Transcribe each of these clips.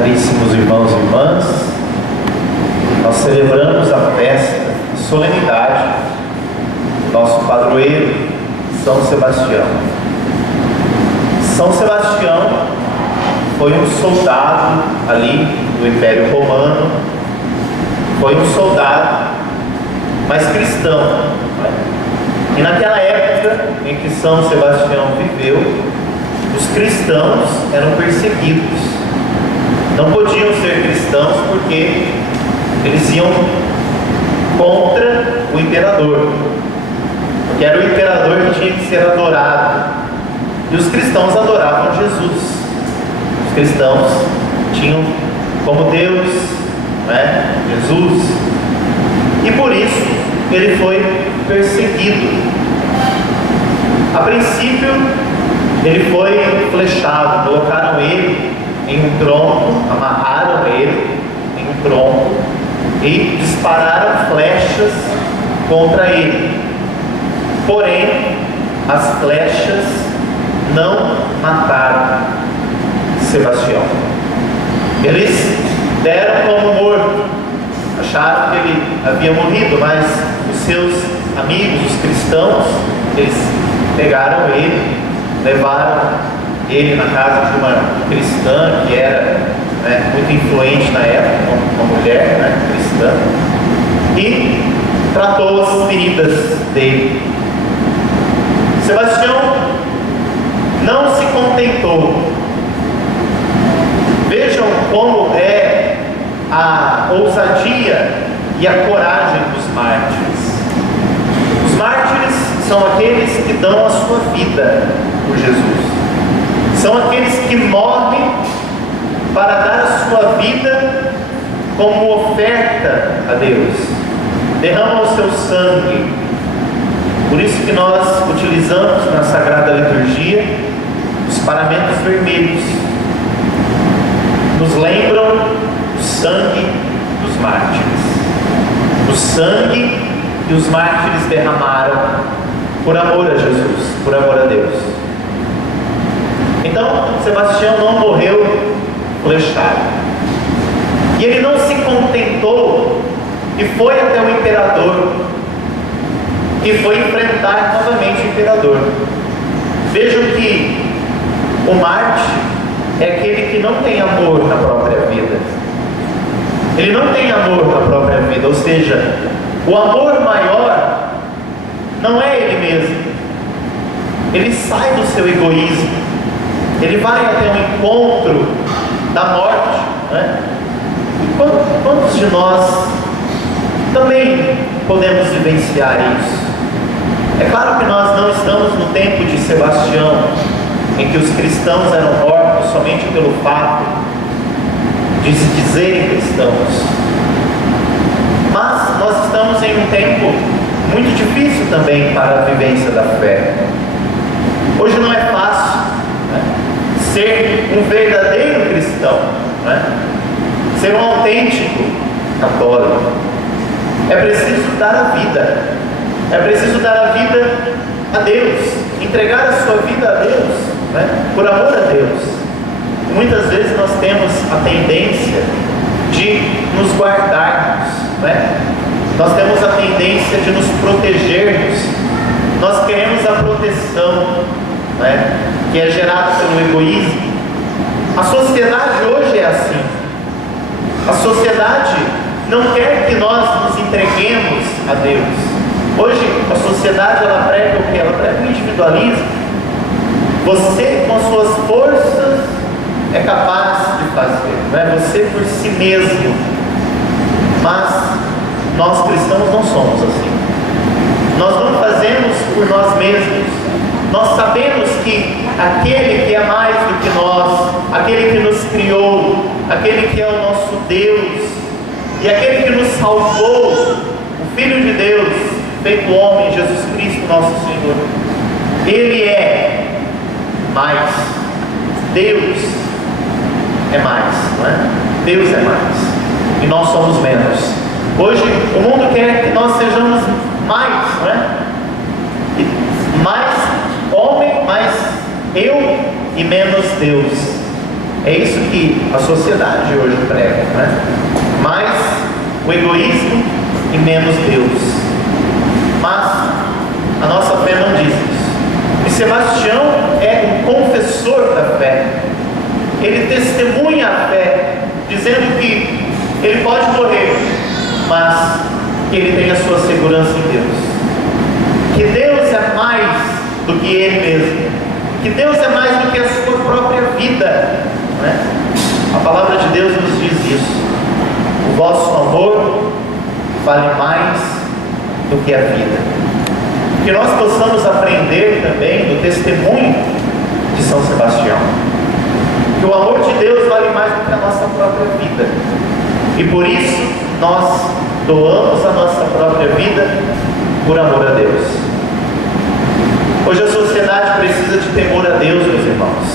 Caríssimos irmãos e irmãs, nós celebramos a festa, a solenidade do nosso padroeiro, São Sebastião. São Sebastião foi um soldado ali do Império Romano, foi um soldado, mas cristão. E naquela época em que São Sebastião viveu, os cristãos eram perseguidos. Não podiam ser cristãos porque eles iam contra o imperador, porque era o imperador que tinha que ser adorado. E os cristãos adoravam Jesus. Os cristãos tinham como Deus, Jesus. E por isso ele foi perseguido. A princípio ele foi flechado, colocaram ele em um tronco, amarraram ele em um tronco e dispararam flechas contra ele. Porém, as flechas não mataram Sebastião. Eles deram como morto, acharam que ele havia morrido, mas os seus amigos, os cristãos, eles pegaram ele, levaram ele na casa de uma cristã que era muito influente na época, uma mulher cristã, e tratou as feridas dele. Sebastião não se contentou. Vejam como é a ousadia e a coragem dos mártires. Os mártires são aqueles que dão a sua vida por Jesus. São aqueles que morrem para dar a sua vida como oferta a Deus. Derramam o seu sangue. Por isso que nós utilizamos na Sagrada Liturgia os paramentos vermelhos. Nos lembram do sangue dos mártires. O sangue que os mártires derramaram por amor a Jesus, por amor a Deus. Então, Sebastião não morreu flechado. E ele não se contentou e foi até o imperador e foi enfrentar novamente o imperador. Vejam que o mártir é aquele que não tem amor na própria vida. Ele não tem amor na própria vida, ou seja, o amor maior não é ele mesmo. Ele sai do seu egoísmo. Ele vai até o encontro da morte. E quantos de nós também podemos vivenciar isso? É claro que nós não estamos no tempo de Sebastião, em que os cristãos eram mortos somente pelo fato de se dizerem cristãos. Mas nós estamos em um tempo muito difícil também para a vivência da fé. Hoje não é fácil ser um verdadeiro cristão, ser um autêntico católico. É preciso dar a vida, é preciso dar a vida a Deus, entregar a sua vida a Deus, por amor a Deus. Muitas vezes nós temos a tendência de nos guardarmos, nós temos a tendência de nos protegermos, nós queremos a proteção, que é gerada pelo egoísmo. A sociedade hoje é assim. A sociedade não quer que nós nos entreguemos a Deus. Hoje a sociedade ela prega o quê? Ela prega o individualismo. Você com as suas forças é capaz de fazer, você por si mesmo. Mas nós cristãos não somos assim. Nós não fazemos por nós mesmos. Nós sabemos que aquele que é mais do que nós, aquele que nos criou, aquele que é o nosso Deus e aquele que nos salvou, o Filho de Deus, feito homem, Jesus Cristo, nosso Senhor, Ele é mais. Deus é mais, Deus é mais. E nós somos menos. Hoje o mundo quer que nós sejamos mais, mais homem, mais eu e menos Deus. É isso que a sociedade hoje prega, né? Mais o egoísmo e menos Deus. Mas a nossa fé não diz isso. E Sebastião é um confessor da fé. Ele testemunha a fé, dizendo que ele pode morrer, mas que ele tem a sua segurança em Deus. Que Deus é mais do que ele mesmo. Que Deus é mais do que a sua própria vida, né? A palavra de Deus nos diz isso. O vosso amor vale mais do que a vida. Que nós possamos aprender também do testemunho de São Sebastião. Que o amor de Deus vale mais do que a nossa própria vida. E por isso nós doamos a nossa própria vida por amor a Deus. Hoje a sociedade precisa de temor a Deus, meus irmãos.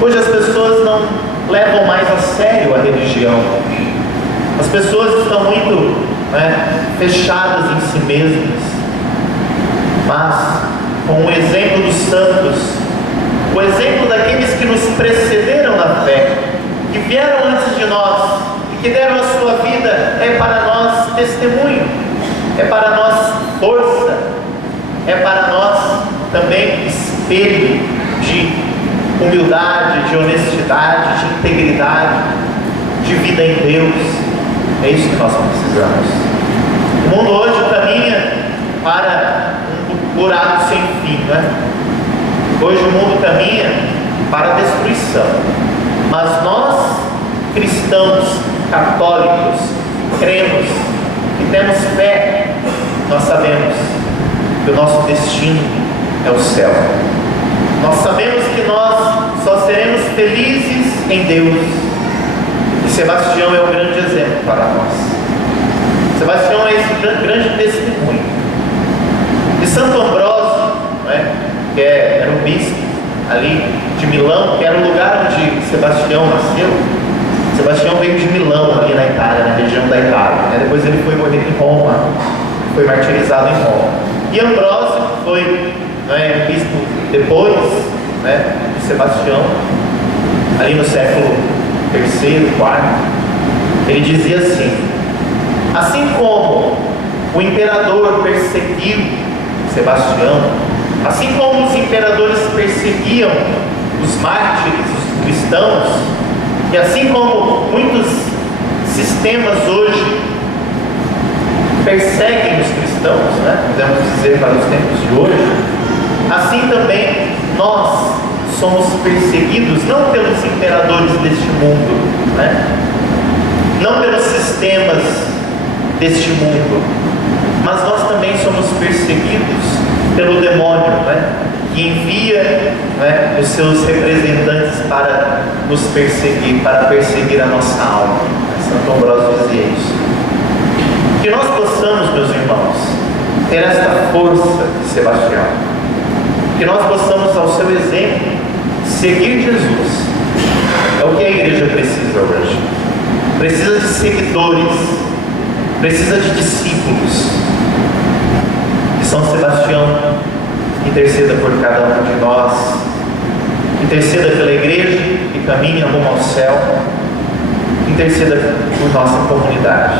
Hoje as pessoas não levam mais a sério a religião. As pessoas estão muito fechadas em si mesmas. Mas com o exemplo dos santos, o exemplo daqueles que nos precederam na fé, que vieram antes de nós e que deram a sua vida, é para nós testemunho, é para nós força, é para nós também espelho de humildade, de honestidade, de integridade, de vida em Deus. É isso que nós precisamos. O mundo hoje caminha para um buraco sem fim, né? Hoje o mundo caminha para a destruição. Mas nós, cristãos, católicos, cremos e temos fé, nós sabemos que o nosso destino é o céu. Nós sabemos que nós só seremos felizes em Deus. E Sebastião é um grande exemplo para nós. Sebastião é esse grande testemunho. E Santo Ambrósio, que era o bispo ali de Milão, que era o lugar onde Sebastião nasceu. Sebastião veio de Milão, ali na Itália, na região da Itália. Depois ele foi morrer em Roma, foi martirizado em Roma. E Ambrósio foi bispo depois de Sebastião, ali no século III, IV. Ele dizia assim como o imperador perseguiu Sebastião, assim como os imperadores perseguiam os mártires, os cristãos, e assim como muitos sistemas hoje perseguem os cristãos, podemos dizer para os tempos de hoje, assim também nós somos perseguidos não pelos imperadores deste mundo, não pelos sistemas deste mundo, mas nós também somos perseguidos pelo demônio, que envia os seus representantes para nos perseguir, para perseguir a nossa alma. Santo Ambrósio dizia isso. Que nós possamos, meus irmãos, ter esta força de Sebastião. Que nós possamos, ao seu exemplo, seguir Jesus. É o que a igreja precisa hoje. Precisa de seguidores, precisa de discípulos. E São Sebastião interceda por cada um de nós, interceda pela igreja que caminha rumo ao céu, interceda por nossa comunidade.